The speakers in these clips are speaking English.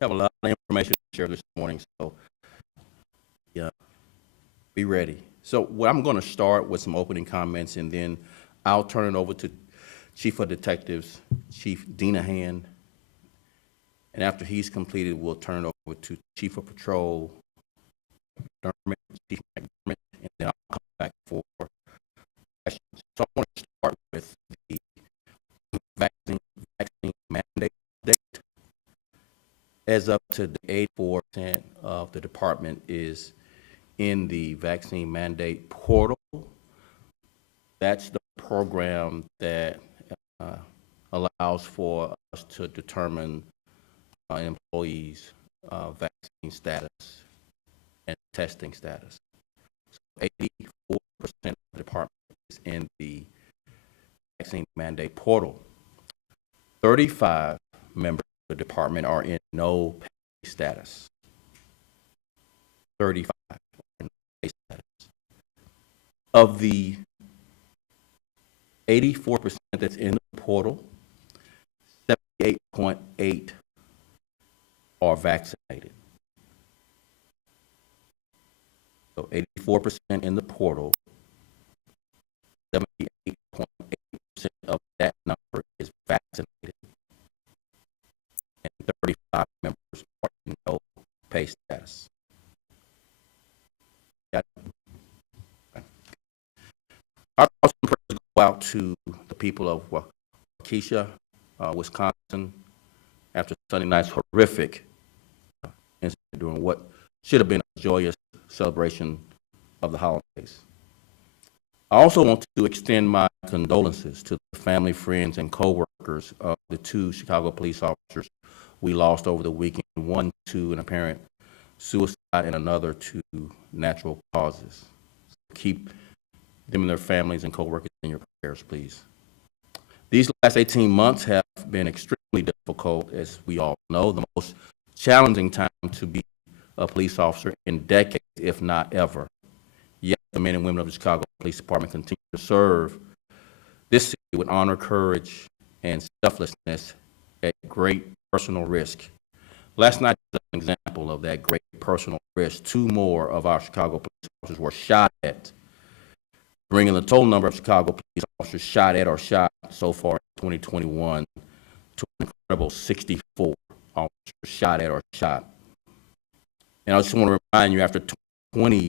have a lot of information to share this morning, so yeah, be ready. So what I'm going to start with some opening comments, and then I'll turn it over to Chief of Detectives, Chief Dinahan, and after he's completed, we'll turn it over to Chief of Patrol, McDermott, Chief McDermott, and then I'll come back for questions. So I want to start with the vaccine mandate update. As of today, 84% of the department is in the vaccine mandate portal. That's the program that allows for us to determine employees' vaccine status and testing status. So 84% of the department is in the vaccine mandate portal. 35 members of the department are in no pay status. 35 are in no pay status. Of the 84% that's in the portal, 78.8 are vaccinated. So 84% in the portal, 78.8% of that number is vaccinated, and 35 members are in no pay status. Got it? Okay. Our thoughts and prayers go out to the people of Waukesha, Wisconsin, after Sunday night's horrific incident during what should have been a joyous celebration of the holidays. I also want to extend my condolences to the family, friends, and co-workers of the 2 Chicago police officers we lost over the weekend, one to an apparent suicide and another to natural causes. So keep them and their families and co-workers in your prayers, please. These last 18 months have been extremely difficult, as we all know, the most challenging time to be a police officer in decades, if not ever. Yet the men and women of the Chicago Police Department continue to serve this city with honor, courage, and selflessness at great personal risk. Last night is an example of that great personal risk. 2 more of our Chicago police officers were shot at, bringing the total number of Chicago police officers shot at or shot so far in 2021 to an incredible 64 officers shot at or shot. And I just want to remind you, after 20s,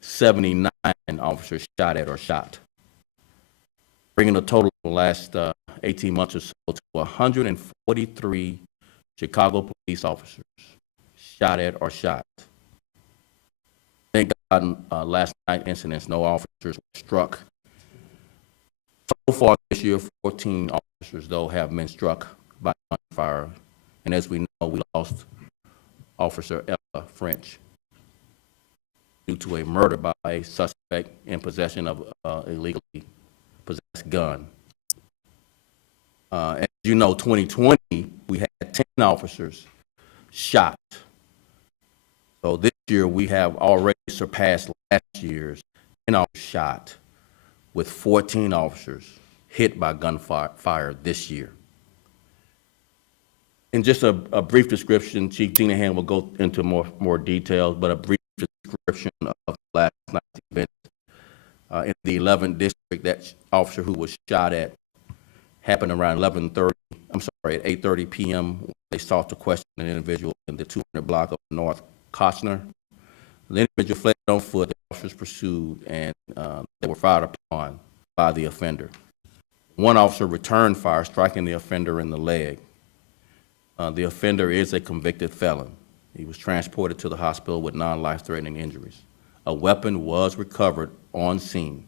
79 officers shot at or shot, bringing the total of the last 18 months or so to 143 Chicago police officers shot at or shot. Thank God, last night incidents, no officers were struck. So far this year, 14 officers, though, have been struck by gunfire. And as we know, we lost Officer Ella French due to a murder by a suspect in possession of illegally possessed gun. As you know, 2020, we had 10 officers shot. So this year, we have already surpassed last year's 10 officers shot, with 14 officers hit by gunfire this year. In just a brief description, Chief Dinahan will go into more details, but a brief description of last night's event. In the 11th district, that officer who was shot at happened around 8:30 p.m. They sought to question an individual in the 200 block of North Kochner. The individual fled on foot. The officers pursued, and they were fired upon by the offender. One officer returned fire, striking the offender in the leg. The offender is a convicted felon. He was transported to the hospital with non-life-threatening injuries. A weapon was recovered on scene.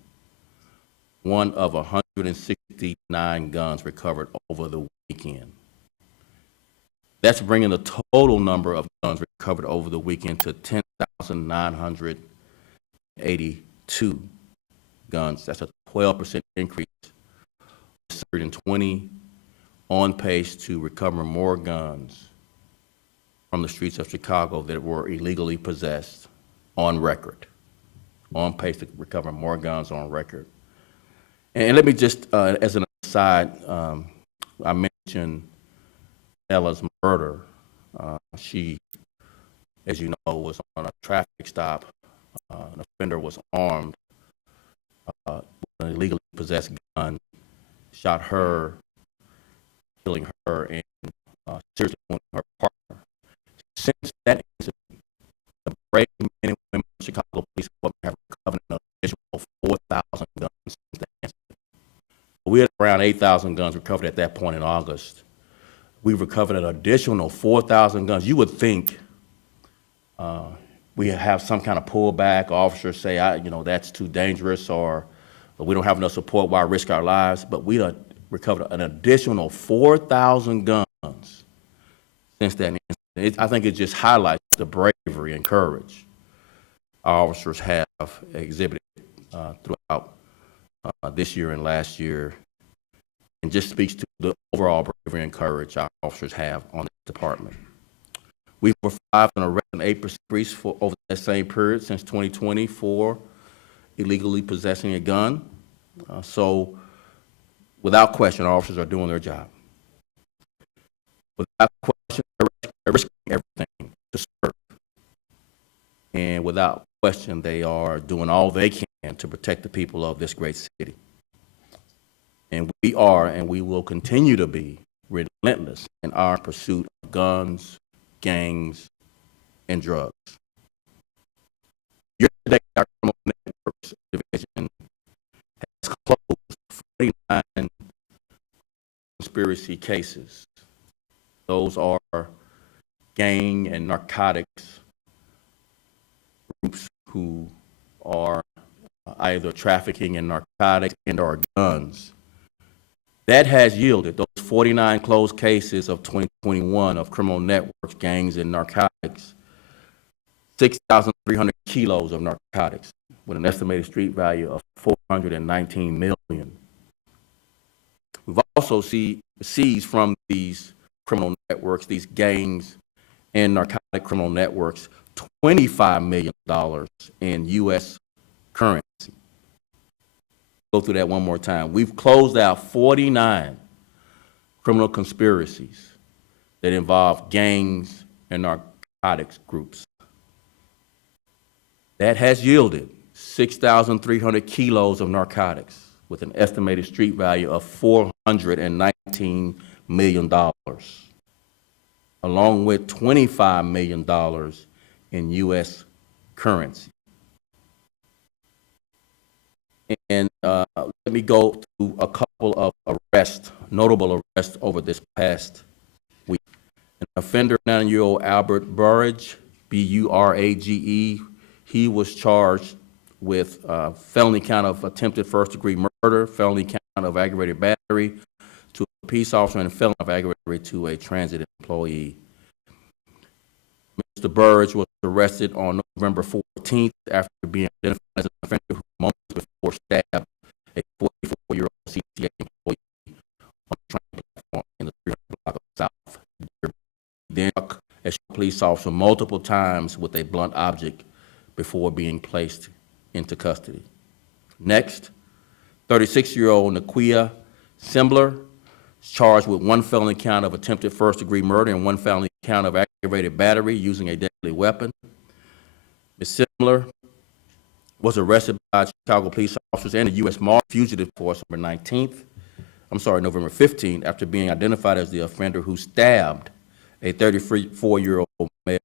One of 169 guns recovered over the weekend. That's bringing the total number of guns recovered over the weekend to 10,982 guns. That's a 12% increase. 120, on pace to recover more guns from the streets of Chicago that were illegally possessed on record. On pace to recover more guns on record. And let me just, as an aside, I mentioned Ella's murder. She, as you know, was on a traffic stop. An offender was armed with an illegally possessed gun, shot her, killing her, and seriously wounding her partner. Since that incident, the brave men and women of Chicago Police Department have recovered an additional 4,000 guns since that incident. We had around 8,000 guns recovered at that point in August. We've recovered an additional 4,000 guns. You would think we have some kind of pullback. Officers say, that's too dangerous, or we don't have enough support, why risk our lives? But we have recovered an additional 4,000 guns since that incident. I think it just highlights the bravery and courage our officers have exhibited throughout this year and last year, and just speaks to the overall bravery and courage our officers have on this department. We've revived an arrest and 8% increase for over that same period since 2020 for illegally possessing a gun. So without question, our officers are doing their job. Without question, they're risking everything to serve. And without question, they are doing all they can to protect the people of this great city. And we are, and we will continue to be, relentless in our pursuit of guns, gangs, and drugs. Yesterday, our criminal networks division has closed 49 conspiracy cases. Those are gang and narcotics groups who are either trafficking in narcotics and or guns. That has yielded, those 49 closed cases of 2021 of criminal networks, gangs, and narcotics, 6,300 kilos of narcotics with an estimated street value of $419 million. We've also seized from these criminal networks, these gangs and narcotic criminal networks, $25 million in U.S. currency. Go through that one more time. We've closed out 49 criminal conspiracies that involve gangs and narcotics groups. That has yielded 6,300 kilos of narcotics with an estimated street value of $419 million, along with $25 million in U.S. currency. And let me go to a couple of arrests, notable arrests over this past week. An offender, 9-year-old Albert Burrage, B-U-R-A-G-E, he was charged with felony count of attempted first-degree murder, felony count of aggravated battery to a peace officer, and felony of aggravated battery to a transit employee. Mr. Burrage was arrested on November 14th after being identified as an offender who moments before stabbed a 44-year-old CTA employee on the train platform in the 300 block of South Dearborn. Then a police officer multiple times with a blunt object before being placed into custody. Next, 36-year-old Nakia Sembler is charged with one felony count of attempted first-degree murder and one felony count of aggravated battery using a deadly weapon. Ms. Sembler was arrested by Chicago police officers and the U.S. Marshals Fugitive Force November 15th, after being identified as the offender who stabbed a 34-year-old male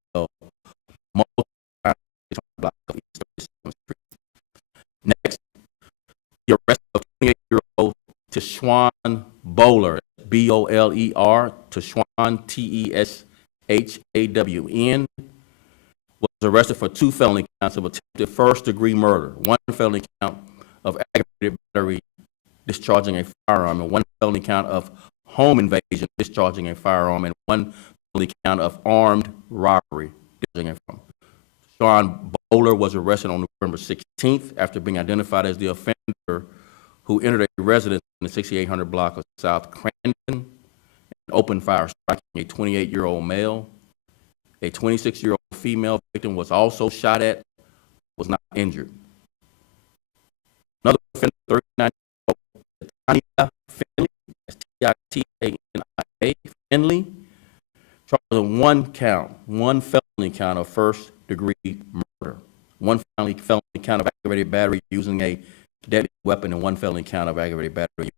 multiple times on the block of East 37th Street. Next, the arrest of 28-year-old Tishwan Bowler, B-O-L-E-R, Tishwan, T-E-S-H-A-W-N, was arrested for two felony counts of attempted first-degree murder, one felony count of aggravated battery discharging a firearm, and one felony count of home invasion discharging a firearm, and one felony count of armed robbery discharging a firearm. Sean Bowler was arrested on November 16th after being identified as the offender who entered a residence in the 6800 block of South Crandon and opened fire, striking a 28-year-old male. A 26-year-old female victim was also shot at, was not injured. Another offender, 39-year-old Tania Finley, T-I-T-A-N-I-A, Finley, charged on one felony count of first-degree murder, one felony count of aggravated battery using a deadly weapon, and one felony count of aggravated battery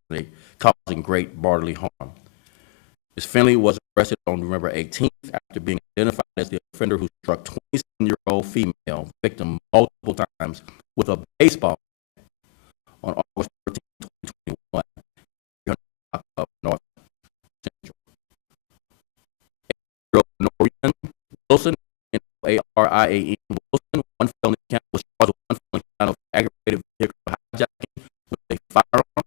causing great bodily harm. Ms. Finley was arrested on November 18th after being identified as the offender who struck 27-year-old female victim multiple times with a baseball bat on August 13, 2021, of North Central. 8-year-old Norian Wilson, Arian Wilson, one felony count was charged with one felony count of aggravated vehicle hijacking with a firearm,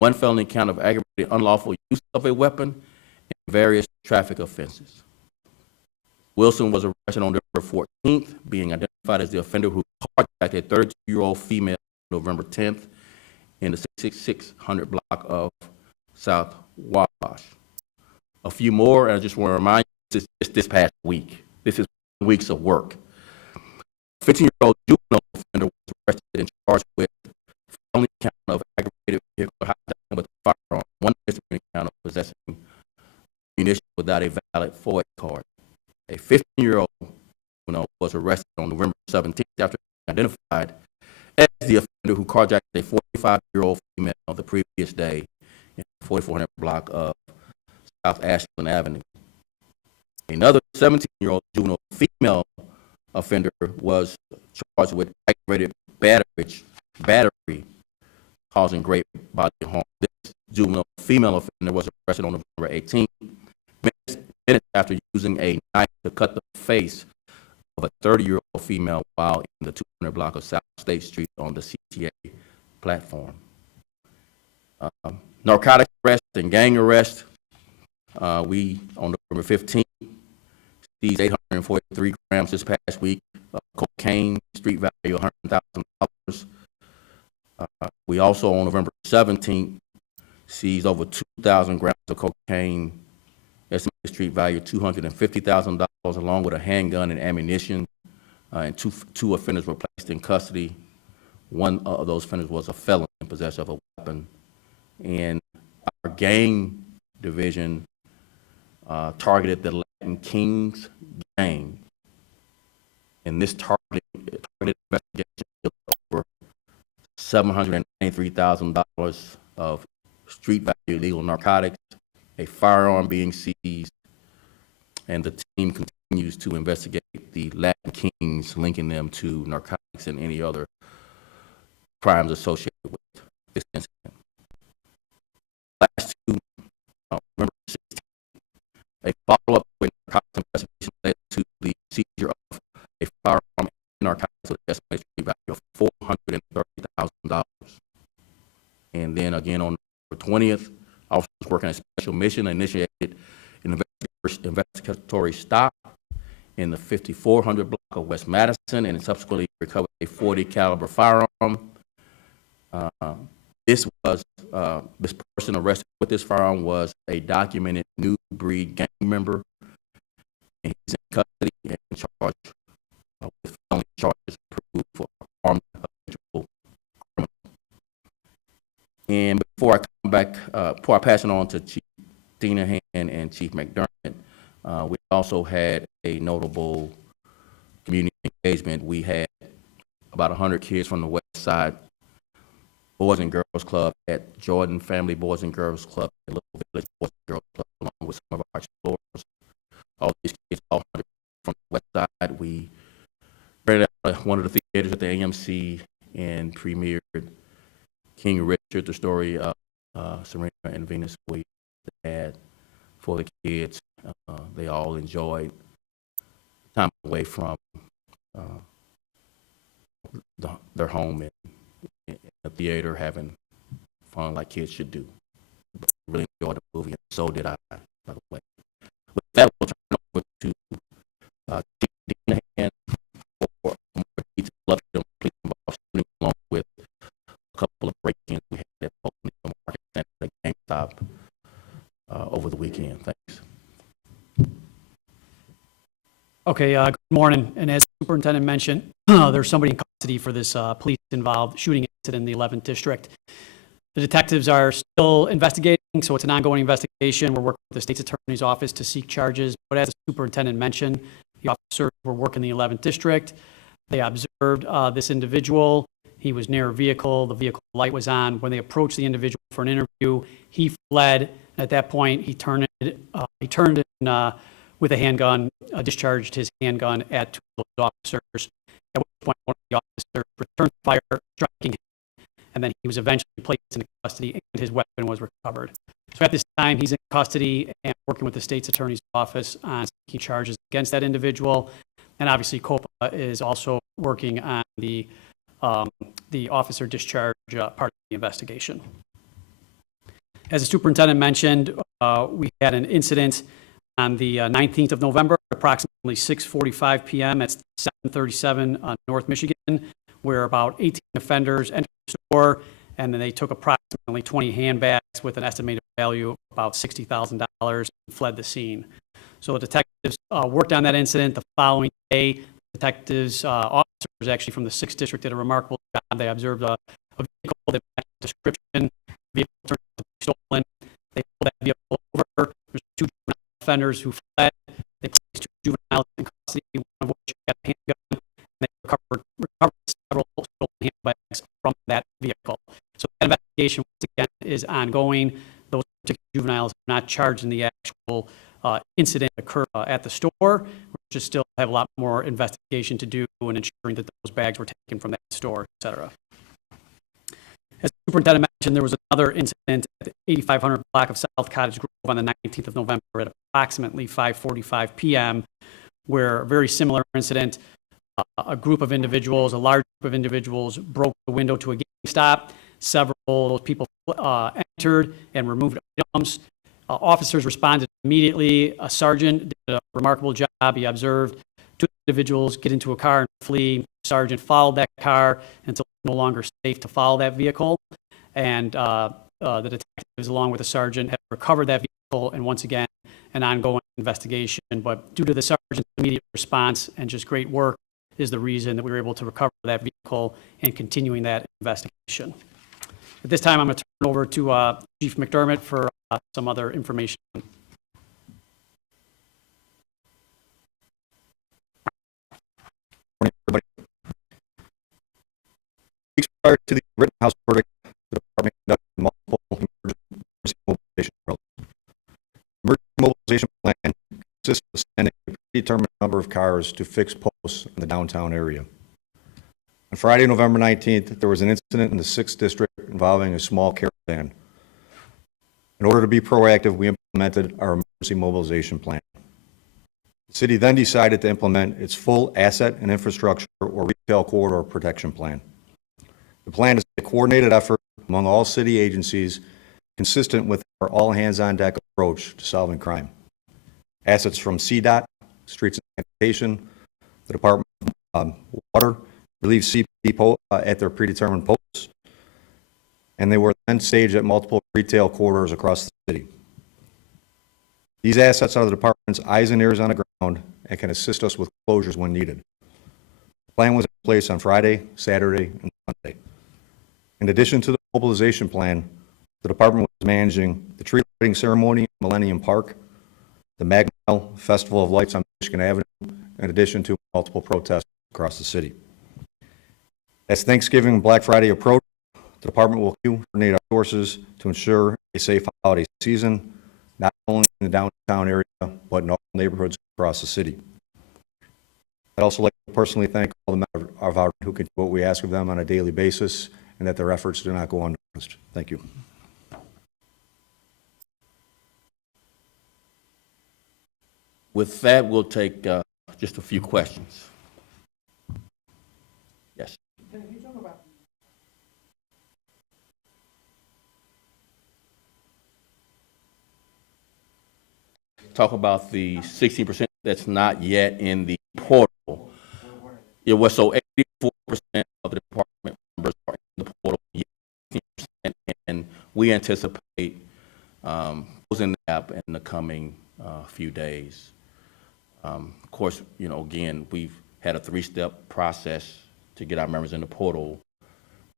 one felony count of aggravated unlawful use of a weapon, and various traffic offenses. Wilson was arrested on November 14th, being identified as the offender who carjacked a 32-year-old female on November 10th in the 6600 block of South Wabash. A few more, and I just want to remind you, this past week. This is weeks of work. A 15-year-old juvenile offender was arrested and charged with felony count of aggravated vehicle hijacking with a firearm, one misdemeanor count of possessing ammunition without a valid FOID card. A 15-year-old juvenile was arrested on November 17th after being identified as the offender who carjacked a 45-year-old female the previous day in the 4400 block of South Ashland Avenue. Another 17-year-old juvenile female offender was charged with aggravated battery causing great bodily harm. This juvenile female offender was arrested on November 18th, minutes after using a knife to cut the face of a 30-year-old female while in the 200 block of South State Street on the CTA platform. Narcotics arrest and gang arrest. We, on November 15th, seized 843 grams this past week of cocaine, street value $100,000. We also, on November 17th, seized over 2,000 grams of cocaine, estimated street value $250,000, along with a handgun and ammunition, and two offenders were placed in custody. One of those offenders was a felon in possession of a weapon. And our gang division targeted the Latin Kings gang. And this targeted investigation over $793,000 of street value illegal narcotics, a firearm being seized, and the team continues to investigate the Latin Kings, linking them to narcotics and any other crimes associated with this incident. Last two, November 16th, a follow-up with narcotics investigation led to the seizure of a firearm and narcotics with an estimated street value of $430,000. And then again on November 20th, officers working a special mission initiated an investigatory stop in the 5400 block of West Madison and subsequently recovered a .40 caliber firearm. This person arrested with this firearm was a documented new breed gang member, and he's in custody and charged with felony charges approved for armed habitual criminal. And before I come back, before I pass it on to Chief Dinahan and Chief McDermott, we also had a notable community engagement. We had about 100 kids from the West Side Boys and Girls Club at Jordan Family Boys and Girls Club, at Little Village Boys and Girls Club, along with some of our explorers. All these kids, all 100 from the West Side. We rented out one of the theaters at the AMC and premiered King Richard, the story of Serena and Venus Williams had for the kids. They all enjoyed time away from their home and the theater, having fun like kids should do. But really enjoyed the movie, and so did I, by the way. With that, we'll turn it over to Chief Dinahan for more detailed update on police involved shooting, along with a couple of break-ins we had at both the market and the GameStop over the weekend. Thanks. Okay, good morning. And as the superintendent mentioned, there's somebody in custody for this police-involved shooting incident in the 11th district. The detectives are still investigating, so it's an ongoing investigation. We're working with the state's attorney's office to seek charges. But as the superintendent mentioned, the officers were working in the 11th district. They observed this individual. He was near a vehicle. The vehicle light was on. When they approached the individual for an interview, he fled. At that point, he turned in, with a handgun, discharged his handgun at two of those officers. At which point, one of the officers returned fire, striking him, and then he was eventually placed into custody, and his weapon was recovered. So at this time, he's in custody and working with the state's attorney's office on seeking charges against that individual. And obviously, COPA is also working on the officer discharge part of the investigation. As the superintendent mentioned, we had an incident on the 19th of November, approximately 6:45 p.m. at 737 North Michigan, where about 18 offenders entered the store, and then they took approximately 20 handbags with an estimated value of about $60,000 and fled the scene. So detectives worked on that incident. The following day, detectives, officers actually from the 6th District did a remarkable job. They observed a vehicle that matched the description. The vehicle turned out to be stolen. They pulled that vehicle over. There's two juvenile offenders who fled. They placed two juveniles in custody, one of which had a handgun, and they recovered several stolen handbags from that vehicle. So that investigation, once again, is ongoing. Those particular juveniles are not charged in the actual incident occurred at the store. We just still have a lot more investigation to do in ensuring that those bags were taken from that store, et cetera. As the superintendent mentioned, there was another incident at the 8500 block of South Cottage Grove on the 19th of November at approximately 5:45 p.m., where a very similar incident, a group of individuals, a large group of individuals broke the window to a GameStop. Several of those people entered and removed items. Officers responded immediately. A sergeant did a remarkable job. He observed two individuals get into a car and flee. The sergeant followed that car until it was no longer safe to follow that vehicle. And the detectives, along with the sergeant, have recovered that vehicle, and once again, an ongoing investigation. But due to the sergeant's immediate response and just great work is the reason that we were able to recover that vehicle and continuing that investigation. At this time, I'm going to turn it over to Chief McDermott for some other information. Morning, everybody. Weeks prior to the Rittenhouse verdict, the department conducted multiple emergency mobilization drills. The emergency mobilization plan consists of sending a predetermined number of cars to fixed posts in the downtown area. On Friday, November 19th, there was an incident in the 6th District involving a small caravan. In order to be proactive, we implemented our emergency mobilization plan. The city then decided to implement its full asset and infrastructure or retail corridor protection plan. The plan is a coordinated effort among all city agencies consistent with our all-hands-on-deck approach to solving crime. Assets from CDOT, Streets and Sanitation, the Department of Water, relieve CPD at their predetermined posts, and they were then staged at multiple retail corridors across the city. These assets are the department's eyes and ears on the ground and can assist us with closures when needed. The plan was in place on Friday, Saturday, and Sunday. In addition to the mobilization plan, the department was managing the tree lighting ceremony in Millennium Park, the Magnolia Festival of Lights on Michigan Avenue, in addition to multiple protests across the city. As Thanksgiving and Black Friday approach, the department will coordinate our sources to ensure a safe holiday season, not only in the downtown area, but in all neighborhoods across the city. I'd also like to personally thank all the members of our who can do what we ask of them on a daily basis, and that their efforts do not go unnoticed. Thank you. With that, we'll take just a few questions. Yes. Talk about the 60% that's not yet in the portal. Yeah, well, so 84% of the department members are in the portal, 16%, and we anticipate closing the app in the coming few days. Of course, you know, again, we've had a 3-step process to get our members in the portal.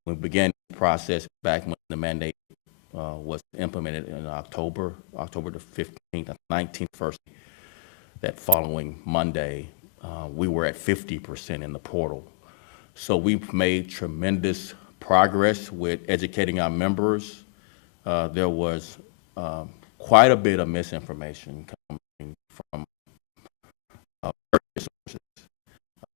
We began the process back when the mandate was implemented in October the 15th, 19th, first, that following Monday. We were at 50% in the portal. So we've made tremendous progress with educating our members. There was quite a bit of misinformation coming from various sources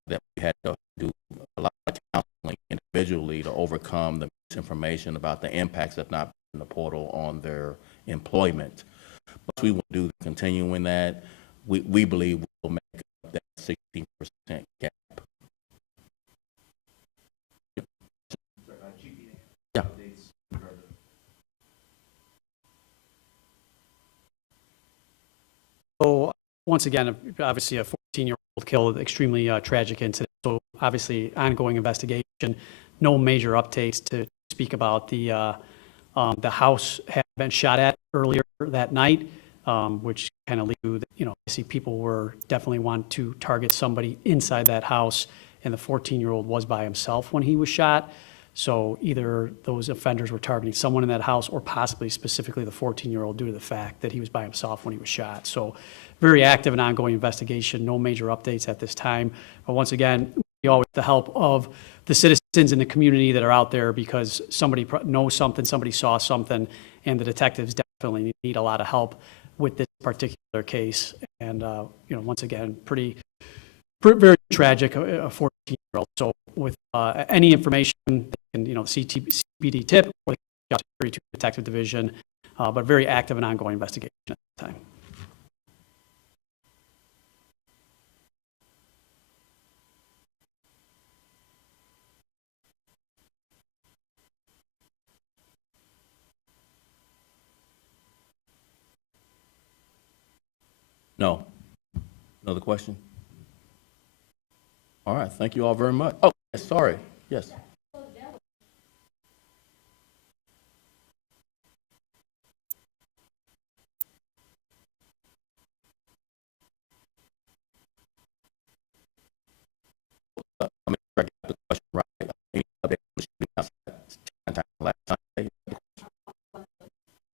that we had to do a lot of counseling individually to overcome the misinformation about the impacts of not being in the portal on their employment. But we will do continuing that. We believe we'll make up that 16% gap. Yeah. So once again, obviously a 14-year-old killed, extremely tragic incident. So obviously ongoing investigation, no major updates to speak about. The house had been shot at earlier that night, which kind of leads to, I see people were definitely want to target somebody inside that house, and the 14-year-old was by himself when he was shot. So either those offenders were targeting someone in that house or possibly specifically the 14-year-old due to the fact that he was by himself when he was shot. So very active and ongoing investigation, no major updates at this time. But once again, we always need the help of the citizens in the community that are out there because somebody knows something, somebody saw something, and the detectives definitely need a lot of help with this particular case. And, once again, very tragic, a 14-year-old. So with any information, they can, CBD tip or the 32 Detective Division, but very active and ongoing investigation at the time. No. Another question? All right, thank you all very much. Oh, sorry, yes. Let me try to get the question right. Any update on the shooting outside last Sunday?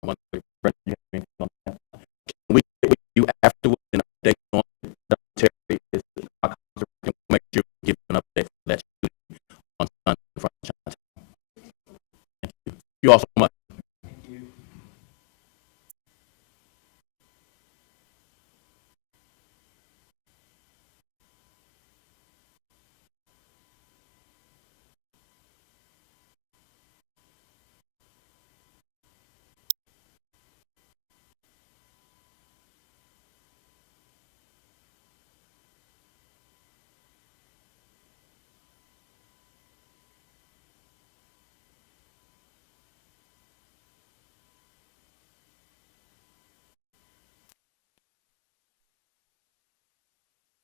Can we get with you afterwards and update on Terry? Make sure we give an update for that shooting on Sunday in front of Chinatown. Thank you. Thank you all so much.